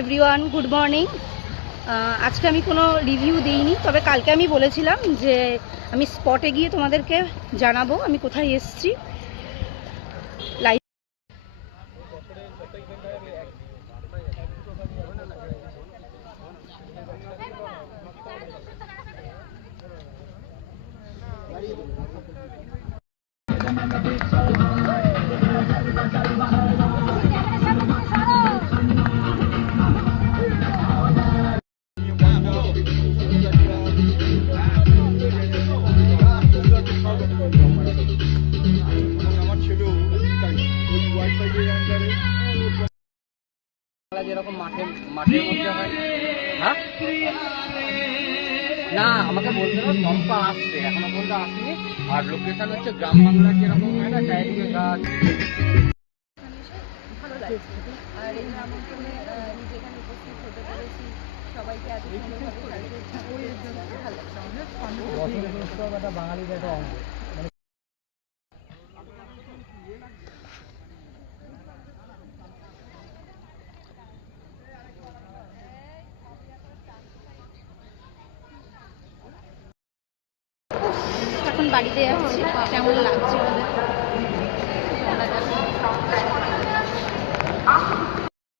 Everyone, good morning. আজকে আমি কোনো রিভিউ দিইনি, তবে কালকে আমি বলেছিলাম যে আমি স্পটে গিয়ে তোমাদেরকে জানাবো আমি কোথায় এসেছি। লাইভ যেরকম মাঠের মধ্যে হয়। হ্যাঁ না, আমাকে বলতে হবে পম্পা আসছে, এখনো পর্যন্ত আসেনি। আর লোকেশন হচ্ছে গ্রাম বাংলার যেরকম হয় না, চারিদিকে গাছ। ভালো লাগছে। আর এই আমন্ত্রণে নিজে এখানে উপস্থিত হতে পেরেছি, সবাইকে এত সুন্দরভাবে ভালো লাগছে। বাঙালির একটা অঙ্গ। এখন বাড়িতে যাচ্ছি, কেমন লাগছে আমাদের।